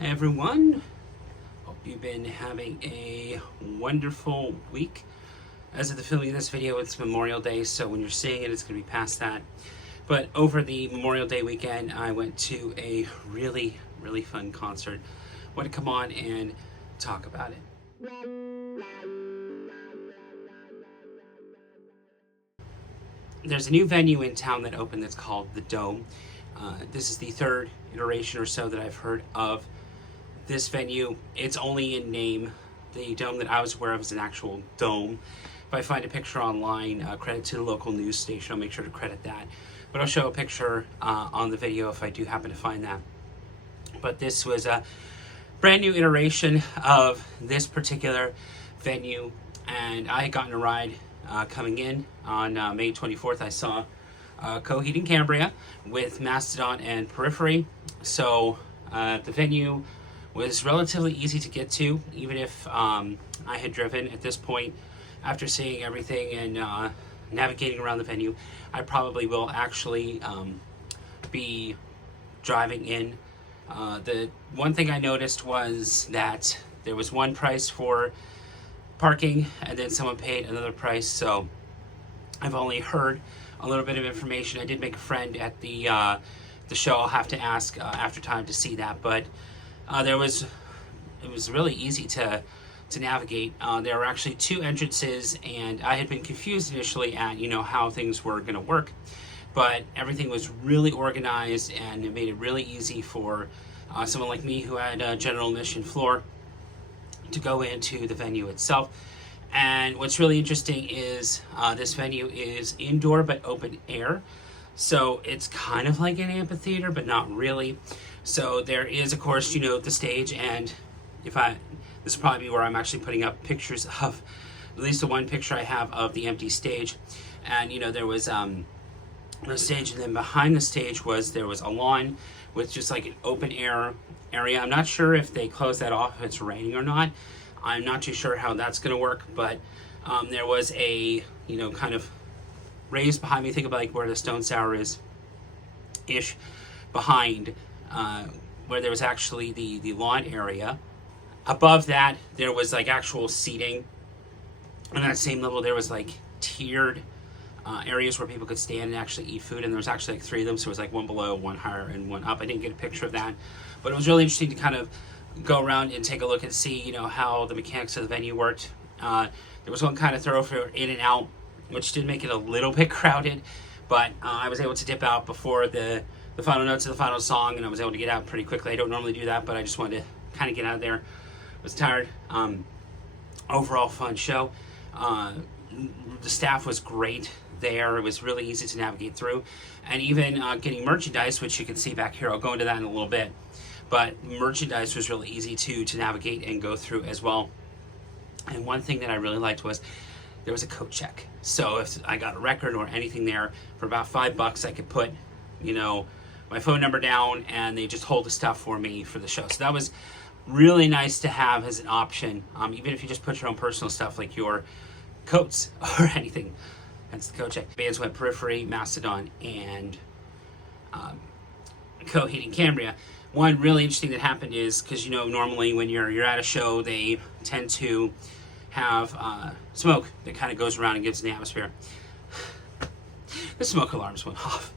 Hey everyone, hope you've been having a wonderful week. As of the filming of this video, it's Memorial Day, so when you're seeing it, it's going to be past that. But over the Memorial Day weekend, I went to a really fun concert. I want to come on and talk about it. There's a new venue in town that opened that's called the Dome. This is the third iteration or so that I've heard of this venue. It's only in name. The dome that I was aware of is an actual dome. If I find a picture online, credit to the local news station, I'll make sure to credit that. But I'll show a picture on the video if I do happen to find that. But this was a brand new iteration of this particular venue, and I had gotten a ride coming in on May 24th. I saw Coheed and Cambria with Mastodon and Periphery. So the venue was relatively easy to get to, even if I had driven at this point. After seeing everything and navigating around the venue, I probably will actually be driving in. The one thing I noticed was that there was one price for parking and then someone paid another price, so I've only heard a little bit of information. I did make a friend at the show. I'll have to ask after time to see that, but it was really easy to navigate. There were actually two entrances, and I had been confused initially at how things were going to work, but everything was really organized, and it made it really easy for someone like me who had a general admission floor to go into the venue itself. And what's really interesting is this venue is indoor but open air, so it's kind of like an amphitheater but not really. So there is, of course, the stage, and this will probably be where I'm actually putting up pictures of at least the one picture I have of the empty stage. And there was the stage, and then behind the stage there was a lawn with just like an open air area. I'm not sure if they close that off if it's raining or not. I'm not too sure how that's going to work, but there was a kind of raised behind me. Think about like where the Stone Sour is ish, behind where there was actually the lawn area. Above that there was like actual seating. On that same level there was like tiered areas where people could stand and actually eat food, and there was actually like three of them, so it was like one below, one higher, and one up. I didn't get a picture of that, but it was really interesting to kind of go around and take a look and see how the mechanics of the venue worked. There was one kind of thoroughfare in and out, which did make it a little bit crowded, but I was able to dip out before the final notes of the final song, and I was able to get out pretty quickly. I don't normally do that, but I just wanted to kind of get out of there. I was tired. Overall fun show. The staff was great there. It was really easy to navigate through, and even getting merchandise, which you can see back here. I'll go into that in a little bit, but merchandise was really easy to navigate and go through as well. And one thing that I really liked was there was a coat check. So if I got a record or anything there, for about $5 I could put my phone number down, and they just hold the stuff for me for the show. So that was really nice to have as an option, even if you just put your own personal stuff like your coats or anything. That's the coat check. Bands went Periphery, Mastodon, and Coheed and Cambria. One really interesting that happened is, because normally when you're at a show, they tend to have smoke that kind of goes around and gives an atmosphere. The smoke alarms went off.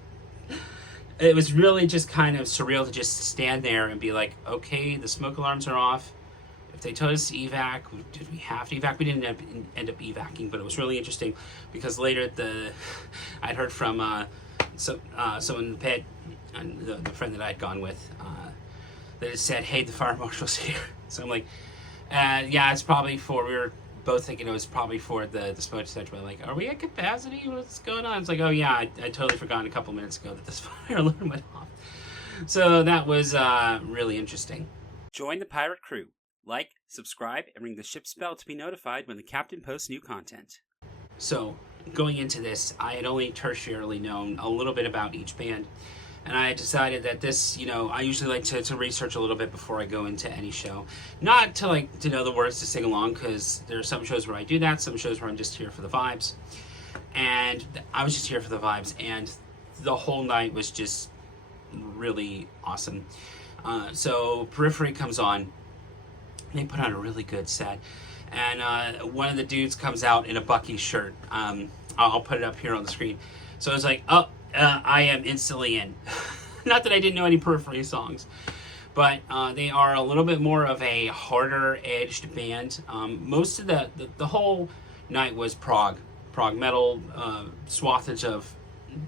It was really just kind of surreal to just stand there and be like, okay, the smoke alarms are off. If they told us to evac, did we have to evac? We didn't end up evacing, but it was really interesting because later I'd heard from someone in the pit, and the friend that I'd gone with, that had said, hey, the fire marshal's here. So I'm like, yeah, it's probably we were both thinking it was probably for the smoke detector. We're like, are we at capacity? What's going on? It's like, oh yeah, I totally forgot a couple minutes ago that this fire alarm went off. So that was really interesting. Join the pirate crew. Like, subscribe, and ring the ship's bell to be notified when the captain posts new content. So, going into this, I had only tertiarily known a little bit about each band, and I decided that this, I usually like to research a little bit before I go into any show. Not to know the words to sing along, because there are some shows where I do that, some shows where I'm just here for the vibes. And I was just here for the vibes, and the whole night was just really awesome. So Periphery comes on. They put on a really good set. And one of the dudes comes out in a Bucky shirt. I'll put it up here on the screen. So it's like, oh, I am instantly in. Not that I didn't know any Periphery songs, but they are a little bit more of a harder edged band. Most of the whole night was prog metal, swathage of,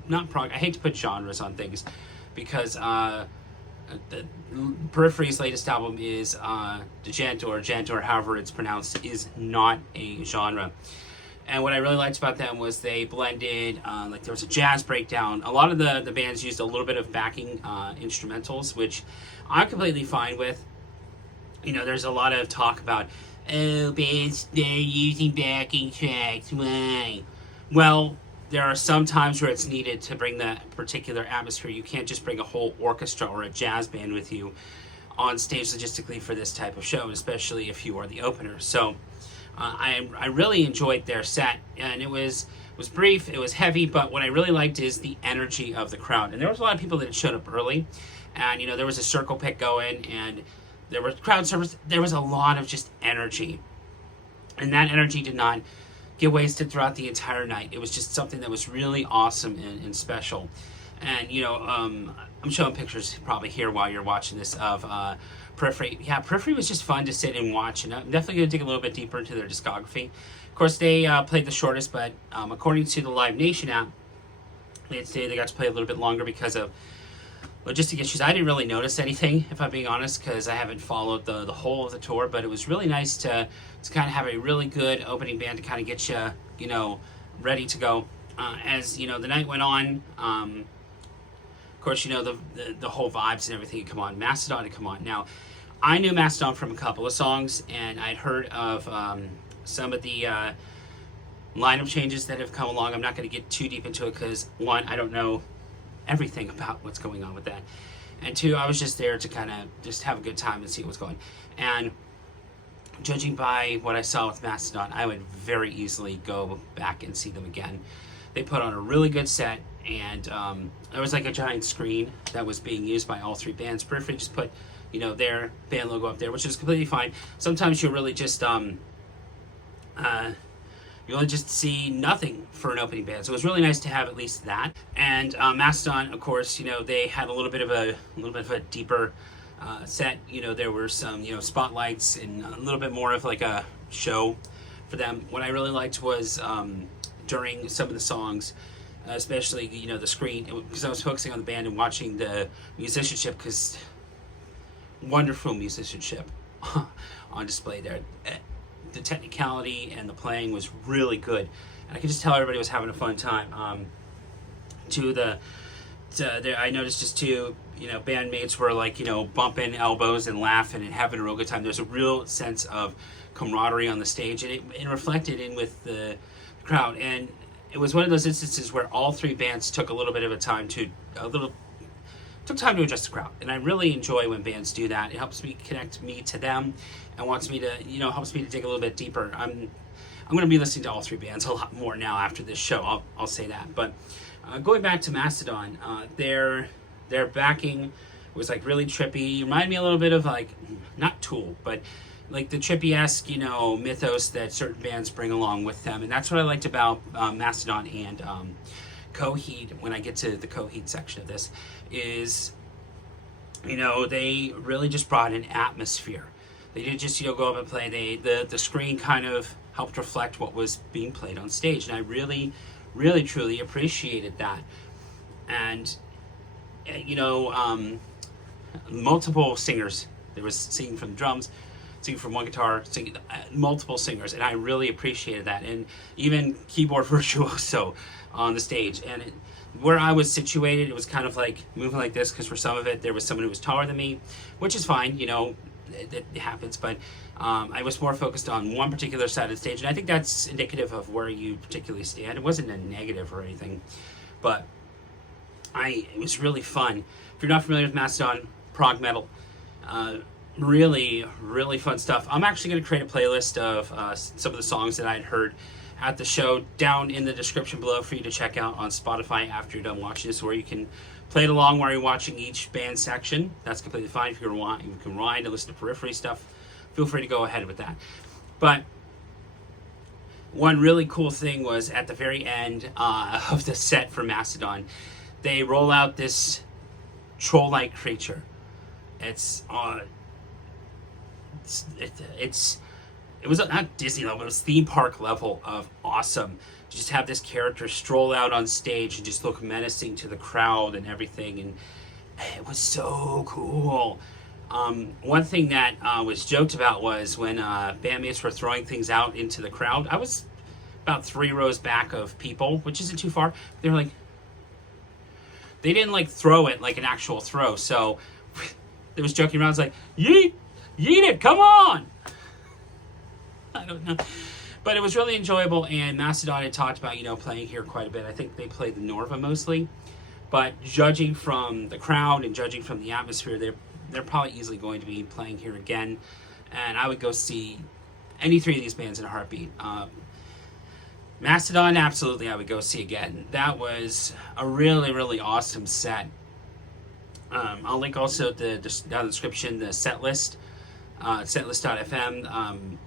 not prog, I hate to put genres on things, because the Periphery's latest album is Gent, or however it's pronounced, is not a genre. And what I really liked about them was they blended, like there was a jazz breakdown. A lot of the bands used a little bit of backing instrumentals, which I'm completely fine with. You know, there's a lot of talk about, oh, bands, they're using backing tracks, why? Well, there are some times where it's needed to bring that particular atmosphere. You can't just bring a whole orchestra or a jazz band with you on stage logistically for this type of show, especially if you are the opener. So I really enjoyed their set, and it was brief, it was heavy, but what I really liked is the energy of the crowd. And there was a lot of people that showed up early, and you know, there was a circle pit going, and there was crowd service. There was a lot of just energy, and that energy did not get wasted throughout the entire night. It was just something that was really awesome and special. And you know, I'm showing pictures probably here while you're watching this of Periphery. Yeah, Periphery was just fun to sit and watch, and I'm definitely going to dig a little bit deeper into their discography. Of course, they played the shortest, but according to the Live Nation app, they got to play a little bit longer because of logistic issues. I didn't really notice anything, if I'm being honest, because I haven't followed the whole of the tour, but it was really nice to kind of have a really good opening band to kind of get you, you know, ready to go. As, you know, the night went on, of course, you know, the whole vibes and everything had come on. Mastodon had come on. Now, I knew Mastodon from a couple of songs, and I'd heard of some of the lineup changes that have come along. I'm not going to get too deep into it because, one, I don't know everything about what's going on with that, and two, I was just there to kind of just have a good time and see what's going. And judging by what I saw with Mastodon, I would very easily go back and see them again. They put on a really good set, and there was like a giant screen that was being used by all three bands. Periphery just put, you know, their band logo up there, which is completely fine. Sometimes you really just you only just see nothing for an opening band, so it was really nice to have at least that. And Mastodon, of course, you know, they had a little bit of a deeper set. You know, there were some, you know, spotlights and a little bit more of like a show for them. What I really liked was during some of the songs, especially, you know, the screen, because I was focusing on the band and watching the musicianship, because wonderful musicianship on display there. The technicality and the playing was really good, and I could just tell everybody was having a fun time. I noticed just two, you know, bandmates were like, you know, bumping elbows and laughing and having a real good time. There's a real sense of camaraderie on the stage, and it reflected in with the crowd. And it was one of those instances where all three bands took a little bit of time to adjust the crowd, and I really enjoy when bands do that. It helps me connect me to them, and wants me to, you know, helps me to dig a little bit deeper. I'm going to be listening to all three bands a lot more now after this show. I'll say that. But going back to Mastodon, their backing was like really trippy. Reminded me a little bit of like, not Tool, but like the trippy-esque, you know, mythos that certain bands bring along with them, and that's what I liked about Mastodon and Coheed. When I get to the Coheed section of this, is, you know, they really just brought an atmosphere. They didn't just, you know, go up and play. The screen kind of helped reflect what was being played on stage, and I really, really, truly appreciated that. And you know, multiple singers. There was singing from the drums, singing from one guitar, singing multiple singers, and I really appreciated that. And even keyboard virtuoso on the stage. And where I was situated, it was kind of like moving like this, because for some of it there was someone who was taller than me, which is fine, you know, it happens. But I was more focused on one particular side of the stage, and I think that's indicative of where you particularly stand. It wasn't a negative or anything, but it was really fun. If you're not familiar with Mastodon, prog metal, really, really fun stuff. I'm actually going to create a playlist of some of the songs that I'd heard at the show down in the description below for you to check out on Spotify after you're done watching this, where you can played along while you're watching each band section. That's completely fine. If you can rewind and listen to Periphery stuff, feel free to go ahead with that. But one really cool thing was at the very end of the set for Mastodon, they roll out this troll-like creature. It was not Disney level, it was theme park level of awesome. To just have this character stroll out on stage and just look menacing to the crowd and everything, and it was so cool. One thing that was joked about was when bandmates were throwing things out into the crowd. I was about 3 rows back of people, which isn't too far. They were like, they didn't like throw it like an actual throw. So there was joking around. It's like, yeet it, come on. I don't know. But it was really enjoyable, and Mastodon had talked about, playing here quite a bit. I think they played the Norva mostly. But judging from the crowd and judging from the atmosphere, they're probably easily going to be playing here again. And I would go see any 3 of these bands in a heartbeat. Mastodon, absolutely, I would go see again. That was a really, really awesome set. I'll link also down the description the set list, setlist.fm,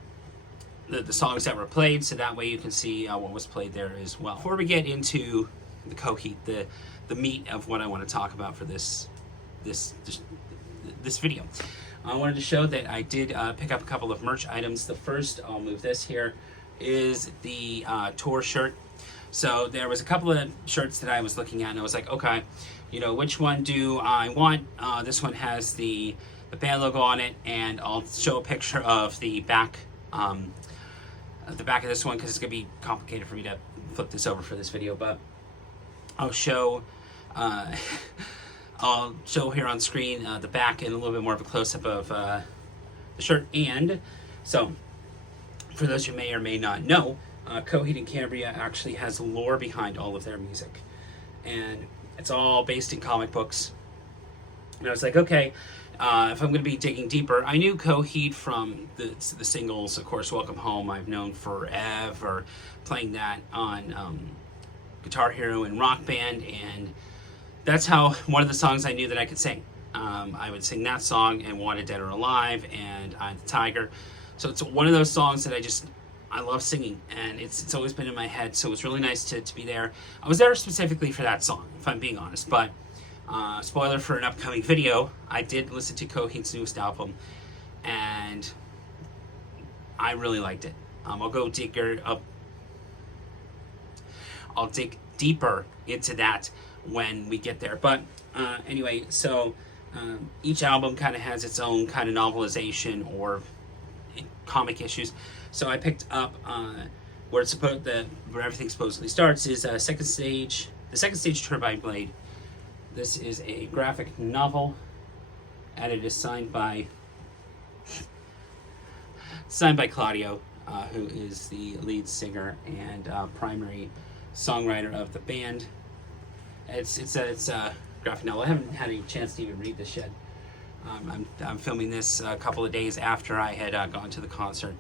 the songs that were played, so that way you can see what was played there as well. Before we get into the Coheed, the meat of what I want to talk about for this video, I wanted to show that I did pick up a couple of merch items. The first, I'll move this here, is the tour shirt. So there was a couple of shirts that I was looking at, and I was like, okay, which one do I want? This one has the band logo on it, and I'll show a picture of the back of this one because it's gonna be complicated for me to flip this over for this video. But I'll show here on screen the back and a little bit more of a close-up of the shirt. And so, for those who may or may not know, Coheed and Cambria actually has lore behind all of their music, and it's all based in comic books. And I was like, okay, if I'm going to be digging deeper, I knew Coheed from the singles, of course, Welcome Home. I've known forever, playing that on Guitar Hero and Rock Band, and that's how one of the songs I knew that I could sing. I would sing that song and Wanted Dead or Alive and I'm the Tiger. So it's one of those songs that I love singing, and it's always been in my head, so it's really nice to be there. I was there specifically for that song, if I'm being honest, but spoiler for an upcoming video, I did listen to Coheed's newest album, and I really liked it. I'll dig deeper into that when we get there. But anyway, so each album kind of has its own kind of novelization or comic issues. So I picked up where everything supposedly starts is the second stage Turbine Blade. This is a graphic novel, and it is signed by Claudio, who is the lead singer and primary songwriter of the band. It's a graphic novel. I haven't had any chance to even read this yet. I'm filming this a couple of days after I had gone to the concert.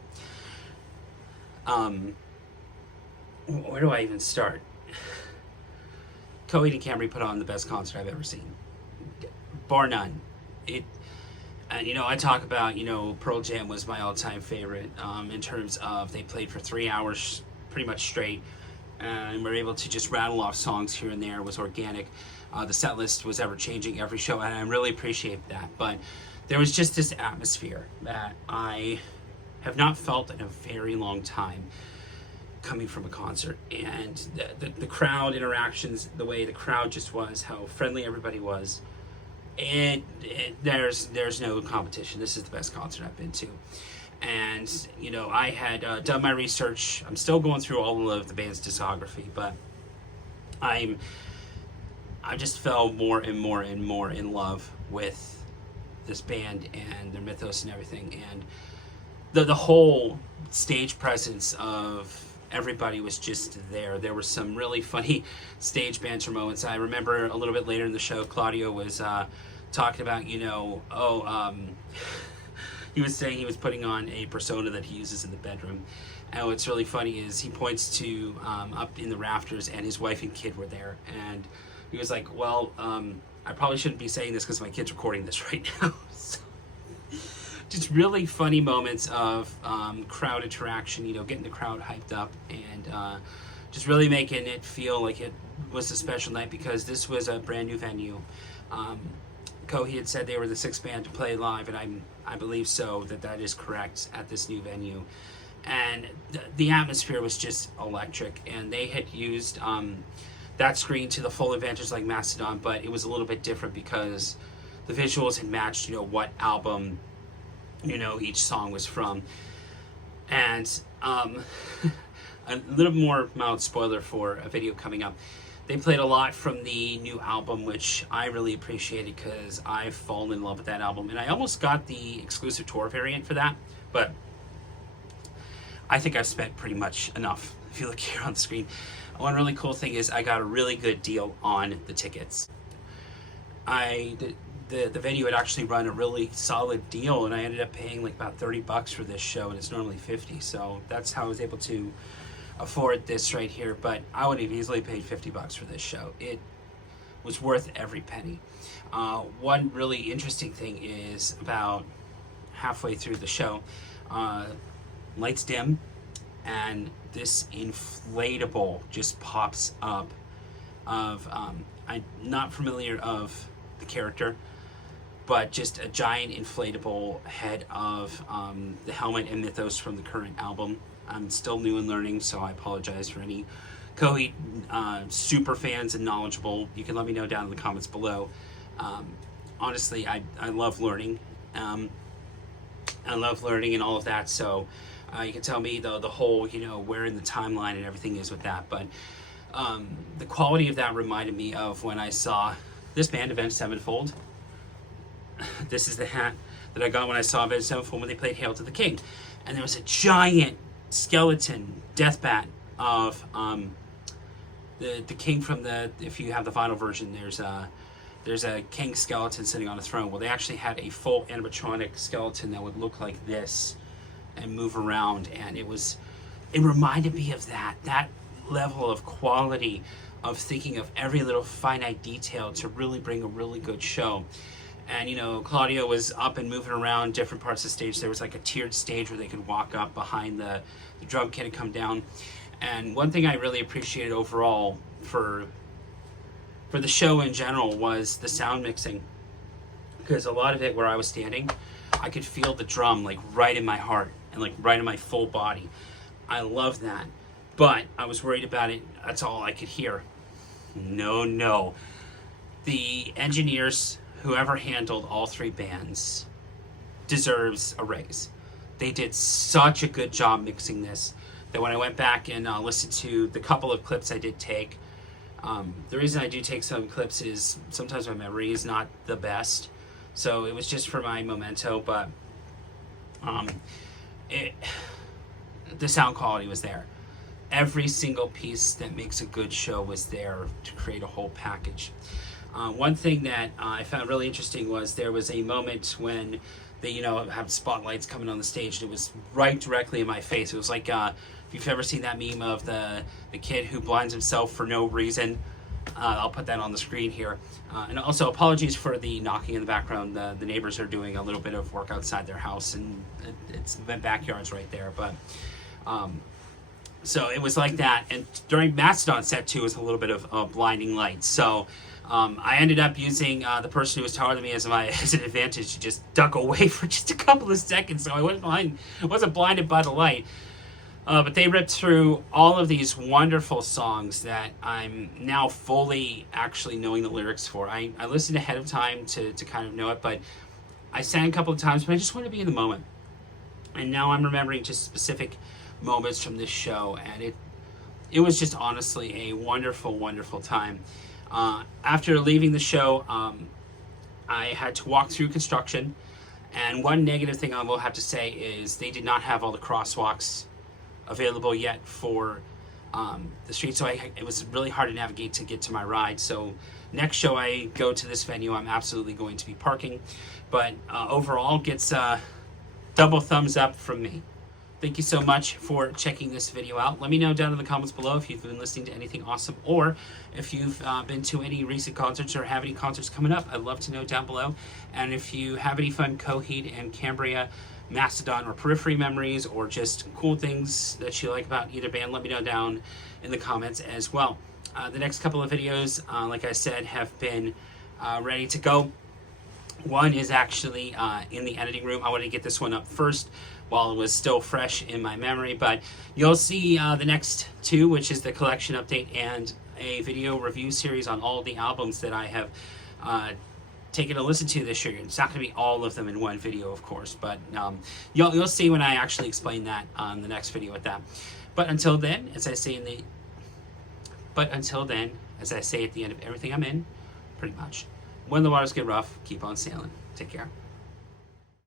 Where do I even start? Coheed and Cambria put on the best concert I've ever seen, bar none. I talk about, Pearl Jam was my all-time favorite in terms of they played for 3 hours pretty much straight, and we're able to just rattle off songs here and there. It was organic. The set list was ever-changing every show, and I really appreciate that. But there was just this atmosphere that I have not felt in a very long time coming from a concert, and the crowd interactions, the way the crowd just was, how friendly everybody was, and there's no competition. This is the best concert I've been to. And I had done my research. I'm still going through all of the band's discography, but I just fell more and more and more in love with this band and their mythos and everything, and the whole stage presence of everybody was just there. There were some really funny stage banter moments. I remember a little bit later in the show, Claudio was talking about, he was saying he was putting on a persona that he uses in the bedroom. And what's really funny is he points to up in the rafters, and his wife and kid were there. And he was like, well, I probably shouldn't be saying this because my kid's recording this right now. So, just really funny moments of crowd interaction, you know, getting the crowd hyped up, and just really making it feel like it was a special night, because this was a brand new venue. Coheed had said they were the 6th band to play live, and I believe so, that is correct at this new venue. And the atmosphere was just electric, and they had used that screen to the full advantage like Mastodon, but it was a little bit different because the visuals had matched, you know, what album, you know, each song was from. And a little more mild spoiler for a video coming up. They played a lot from the new album, which I really appreciated because I've fallen in love with that album. And I almost got the exclusive tour variant for that, but I think I've spent pretty much enough. If you look here on the screen, one really cool thing is I got a really good deal on the tickets. The venue had actually run a really solid deal, and I ended up paying like about $30 for this show, and it's normally $50. So that's how I was able to afford this right here. But I would have easily paid $50 for this show. It was worth every penny. One really interesting thing is about halfway through the show, lights dim, and this inflatable just pops up of I'm not familiar of the character, but just a giant inflatable head of the helmet and mythos from the current album. I'm still new and learning, so I apologize for any Coheed super fans and knowledgeable. You can let me know down in the comments below. Honestly, I love learning. I love learning and all of that, so you can tell me the whole, you know, where in the timeline and everything is with that. But the quality of that reminded me of when I saw this band, Avenged Sevenfold. This is the hat that I got when I saw Avenged Sevenfold when they played Hail to the King. And there was a giant skeleton death bat of the king from the, if you have the vinyl version, there's a king skeleton sitting on a throne. Well, they actually had a full animatronic skeleton that would look like this and move around, and it reminded me of that level of quality of thinking of every little finite detail to really bring a really good show. And, you know, Claudio was up and moving around different parts of the stage. There was like a tiered stage where they could walk up behind the drum kit and come down. And one thing I really appreciated overall for the show in general was the sound mixing. Because a lot of it where I was standing, I could feel the drum like right in my heart and like right in my full body. I love that. But I was worried about it. That's all I could hear. No. The engineers, whoever handled all 3 bands, deserves a raise. They did such a good job mixing this that when I went back and listened to the couple of clips I did take, the reason I do take some clips is sometimes my memory is not the best, so it was just for my memento, but the sound quality was there. Every single piece that makes a good show was there to create a whole package. One thing that I found really interesting was there was a moment when they, you know, have spotlights coming on the stage, and it was right directly in my face. It was like, if you've ever seen that meme of the kid who blinds himself for no reason, I'll put that on the screen here. And also, apologies for the knocking in the background. The neighbors are doing a little bit of work outside their house, and it's the backyard's right there. But so it was like that. And during Mastodon Set too was a little bit of blinding light. So I ended up using the person who was taller than me as an advantage to just duck away for just a couple of seconds, so I wasn't blinded by the light. But they ripped through all of these wonderful songs that I'm now fully actually knowing the lyrics for. I listened ahead of time to kind of know it, but I sang a couple of times, but I just wanted to be in the moment. And now I'm remembering just specific moments from this show, and it was just honestly a wonderful, wonderful time. After leaving the show, I had to walk through construction, and one negative thing I will have to say is they did not have all the crosswalks available yet for the street, so it was really hard to navigate to get to my ride. So next show I go to this venue, I'm absolutely going to be parking, but overall gets double thumbs up from me. thank you so much for checking this video out. Let me know down in the comments below if you've been listening to anything awesome, or if you've been to any recent concerts or have any concerts coming up. I'd love to know down below. And if you have any fun Coheed and Cambria, Mastodon, or Periphery memories, or just cool things that you like about either band, let me know down in the comments as well. The next couple of videos, like I said, have been ready to go. One is actually in the editing room. I wanted to get this one up first while it was still fresh in my memory, but you'll see the next two, which is the collection update and a video review series on all the albums that I have taken a listen to this year. It's not going to be all of them in one video, of course, but you'll see when I actually explain that on the next video with that. But until then, as I say at the end of everything I'm in, pretty much, when the waters get rough, keep on sailing. Take care.